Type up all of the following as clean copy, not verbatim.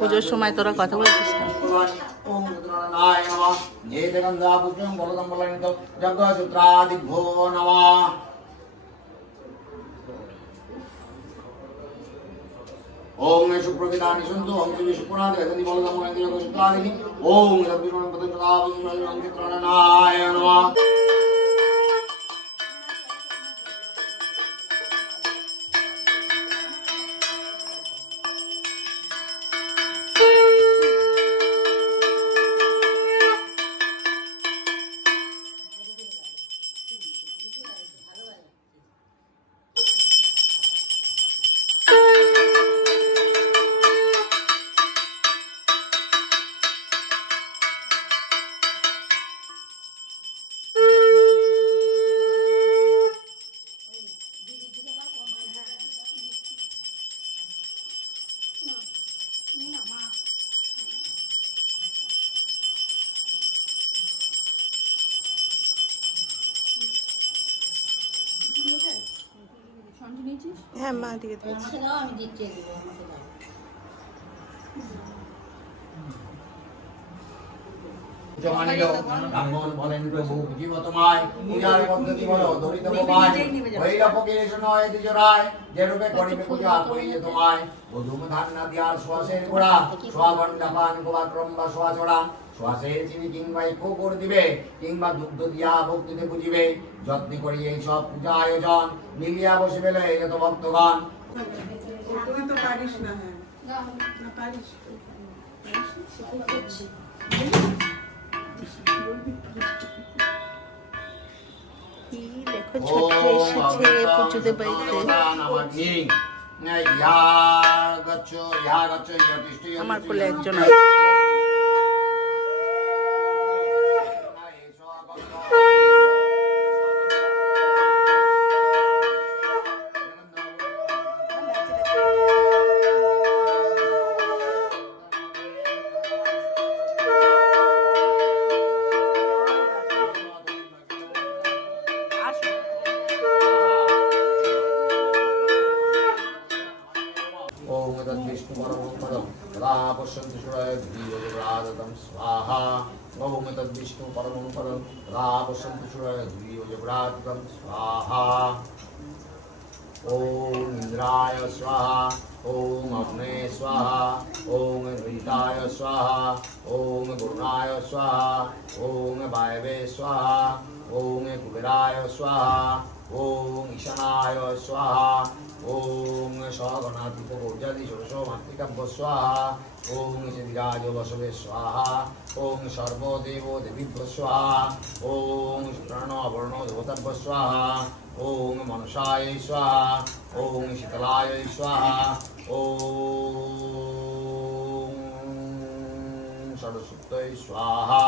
পুজোর সময় তোরা কথা বলছিস না? ओम शुक्रविदानि सन्तु ओम शुक्रादि यदि बलदमोनेन्द्रिय कुशुक्रादिनि ओम रब्बिणं पतंगदावनाय नमः। হ্যাঁ মা দিয়ে দিয়েছি। আমি দিচ্ছি ব্রাহ্মণ বলেন প্রভু জীবতমায় পূজার পদ্ধতি বলো দরিদ্রমায় ভৈরবকেশ নয় দ্বিজরায় যে রূপে করিবে পূজা করিয়ে তোমায় বধূম ধান্না দিয়ার শ্বাসের গোড়া সোয়া ঘন্টা পান গোবাক্রম বা সোয়া ছড়া শ্বাসের চিনি কিংবা ইকো করে দিবে কিংবা দুগ্ধ দিয়া ভক্তিতে বুঝিবে যত্নে করি এই সব পূজা আয়োজন মিলিয়া বসে পেলে যত ভক্তগণ। তুই তো পারিস না। হ্যাঁ না পারিস দেখো ছোট এসেছে পুজোতে বাড়িতে। আমার কোলে একজন আছে। स्वाहा ओम तद्विष्णु परमं पदं रावसन्तु सूर्यद्विवजव्रातं स्वाहा ओम इंद्राय स्वाहा ओम अग्ने स्वाहा ओम ऋताय स्वाहा ओम गुरुणाय स्वाहा ओम वायवे स्वाहा ओम कुबेराय स्वाहा ओम ईशानाय स्वाहा ओम सगणाधिप गौर्जादि षोडशो मातृकाभ्य स्वाहा ओम सिद्धिराज वसवे स्वाहा ओम सर्वदेव देवीभ्य स्वाहा ओम शुक्राणो अवर्णो देवताभ्य स्वाहा ओम मनसाय स्वाहा ओम शीतलाय स्वाहा ओम सरस्वत्यै स्वाहा।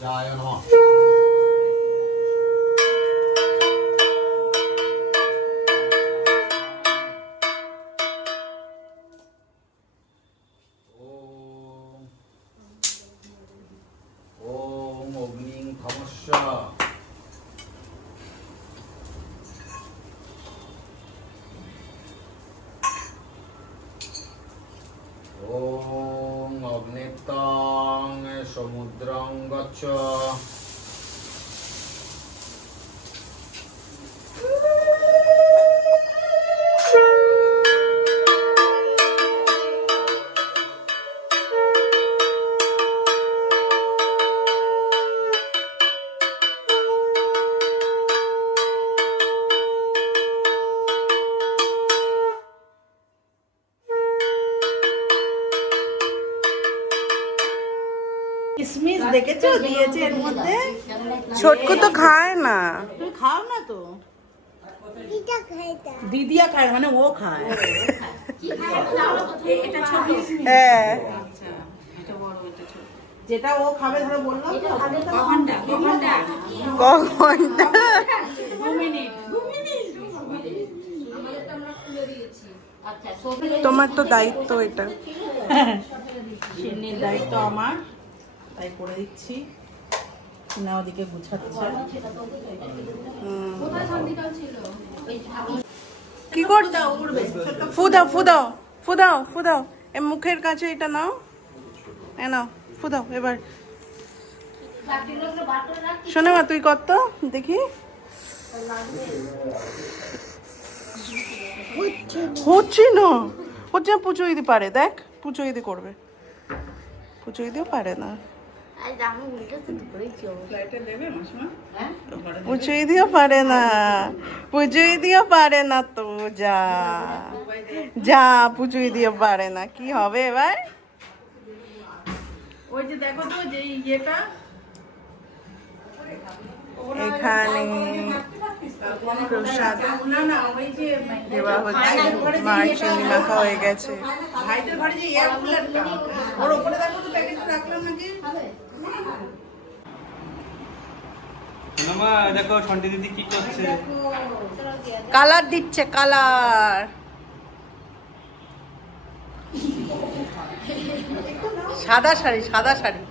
जय नमः। ओम अग्नि खमस्य ओम अग्नितं समुद्रं गच्छ দেখেছো দিয়েছে এর মধ্যে। ছোটকু তো খায় না। তুমি খাও না তো। দিদিয়া খায় মানে ও খায়। হ্যাঁ আচ্ছা, এটা বড়, এটা ছোট। যেটা ও খাবে ধরো বললাম তো। কখনটা 2 মিনিট। তোমার তো দায়িত্ব এটা। সিন্নির দায়িত্ব আমার, তাই করে দিচ্ছি। না ওদিকে গুছাচ্ছে। কি করছো? ফুদাও ফুদাও ফুদাও ফুদাও, এ মুখের কাছে এটা নাও, এ নাও ফুদাও এবার। শোনে মা তুই কত দেখি। হচ্ছে না, হচ্ছে না, পুজো দিতে পারে, দেখ পুজো দিতে করবে, পুজো দিতেও পারে না, পুজো দিতেও পারে না, পুজো দিতেও পারে না তো, যা যা পুজো দিতেও পারে না, কি হবে এবার? ওই যে দেখো তো যে ইয়েটা এখানে প্রসাদ না না ওই যে দেওয়া হচ্ছে, মায়ের চিনি মাখা হয়ে গেছে। ভাইদের ঘরে যে এয়ার কুলারটা, ওর উপরে দেখো তো প্যাকেটটা রাখলাম নাকি। মামা দেখো সন্টি দিদি কি করছে। কালার দিচ্ছে, কালার। সাদা শাড়ি, সাদা শাড়ি।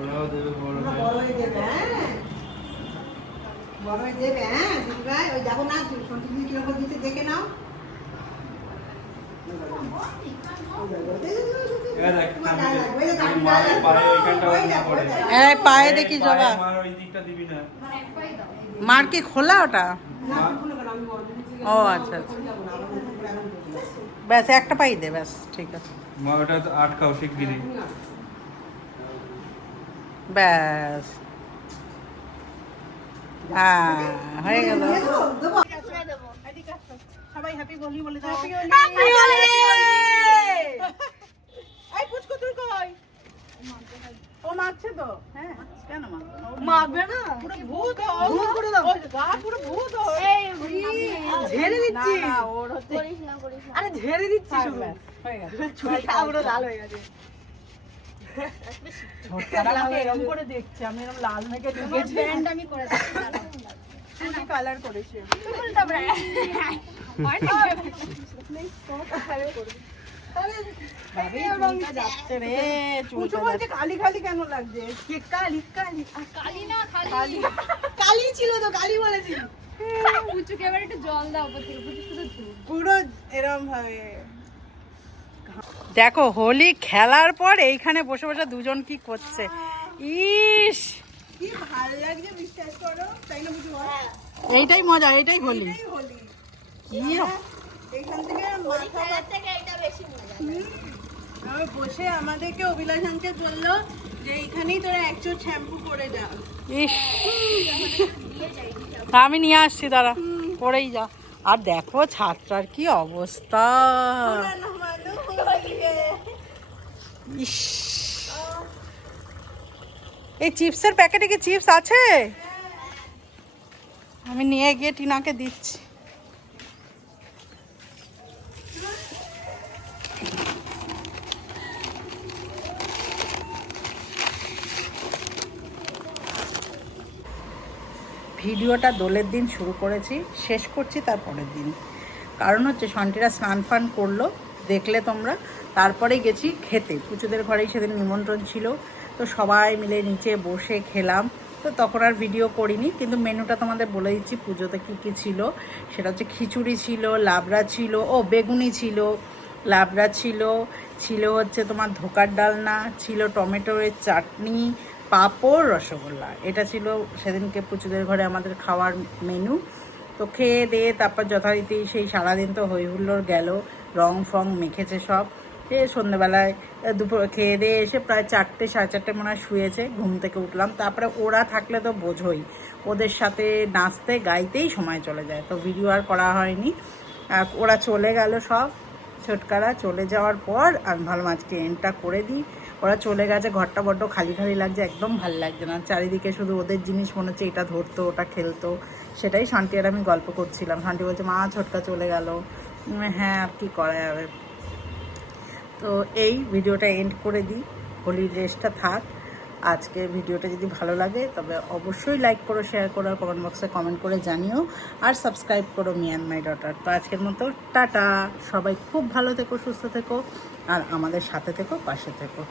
ওরাও দেবে বড় পায়ে দেখি জবা, ওই দিকটা দিবি না। মার কি খোলা ওটা? ও আচ্ছা আচ্ছা, ব্যাস একটা পাই দে, ব্যাস ঠিক আছে, মা ওটা তো আটকাও শিগগিরি। ব্যাস হ্যাঁ হয়ে গেল। সবাই হ্যাপি হোলি বলে দাও। এই পুচকু তুই কই? ও মারছে তো। হ্যাঁ কেন মারবে না? পুরো ভূত ভূত করে দাও। ওই গা পুরো ভূত এই ঝেড়ে দিচ্ছি। না ওর হচ্ছে আরে ঝেড়ে দিচ্ছি শুধু। হয়ে গেছে। ছুরিটা পুরো লাল হয়ে গেছে। ছোটটা আমাকে এরকম করে দেখছে, আমি এরকম লাল মেখে দেখেছি। ব্যান্ড আমি করে দিচ্ছি। তুমি কালার করেছে। বলতা ব্র্যান্ড। কালি খালি কেন লাগছে? কালি কালি কালি না খালি কালি ছিল তো, কালি বলেছি। পুচুকে এবার একটু জল দাও উপর থেকে, পুচু শুধু পুরো এরম ভাবে দেখো হোলি খেলার পর এইখানে বসে বসে দুজন কি করছে, ইস কি ভালো লাগছে বিশ্বাস করো, তাই না বুঝি? এইটাই মজা, এইটাই হোলি। হোলি কি এখান থেকে মাথা থেকে এটা বেশি মজা। আমি বসে আমাদেরকে অভিলাষ আনতে বললো যে এইখানেই তোরা একচোট শ্যাম্পু করে যা। ইস, আমি নিয়ে আসছি, দাঁড়া করেই যা। আর দেখো ছাত্রার কি অবস্থা, ইস। এই চিপসের প্যাকেটে কি চিপস আছে? আমি নিয়ে গিয়ে টিনাকে দিচ্ছি। ভিডিওটা দোলের দিন শুরু করেছি, শেষ করছি তার পরের দিন। কারণ হচ্ছে সন্টিরা স্নান ফান করলো, দেখলে তোমরা। তারপরে গেছি খেতে, পুচুদের ঘরেই সেদিন নিমন্ত্রণ ছিল, তো সবাই মিলে নিচে বসে খেলাম। তো তখন আর ভিডিও করিনি, কিন্তু মেনুটা তোমাদের বলে দিচ্ছি পুজোতে কী কী ছিল। সেটা হচ্ছে খিচুড়ি ছিল, লাবড়া ছিল, ও বেগুনি ছিল, লাবড়া ছিল, ছিল হচ্ছে তোমার ধোকার ডালনা, ছিল টমেটোর চাটনি, পাঁপড়, রসগোল্লা। এটা ছিল সেদিনকে পুচুদের ঘরে আমাদের খাওয়ার মেনু। তো খেয়ে দিয়ে তারপর যথারীতি সেই সারাদিন তো হই হুল্লোড় গেল, রং ফং মেখেছে সব। সন্ধ্যেবেলায় দুপুর খেয়ে দিয়ে এসে প্রায় 4টে সাড়ে 4টে মনে হয় শুয়েছে, ঘুম থেকে উঠলাম। তারপরে ওরা থাকলে তো বোঝোই, ওদের সাথে নাচতে গাইতেই সময় চলে যায়, তো ভিডিও আর করা হয়নি। আর ওরা চলে গেল সব, ছোটকারা চলে যাওয়ার পর আমি ভাবলাম আজকে এন্ডটা করে দিই। ওরা চলে গেছে, ঘরটা বড্ড খালি খালি লাগছে, একদম ভালো লাগছে না। চারিদিকে শুধু ওদের জিনিস, মনে হচ্ছে এটা ধরতো ওটা খেলতো। সেটাই শান্তি আর আমি গল্প করছিলাম। শান্তি বলছে মা ছোটকা চলে গেল। হ্যাঁ আর কি করা যাবে। তো এই ভিডিওটা এন্ড করে দিই, হোলির ড্রেসটা থাক। আজকে ভিডিওটা যদি ভালো লাগে তবে অবশ্যই লাইক করো, শেয়ার করো, আর কমেন্ট বক্সে কমেন্ট করে জানিও, আর সাবস্ক্রাইব করো মি অ্যান্ড মাই ডটার। তো আজকের মতো টাটা, সবাই খুব ভালো থেকো, সুস্থ থেকো, আর আমাদের সাথে থেকো, পাশে থেকো।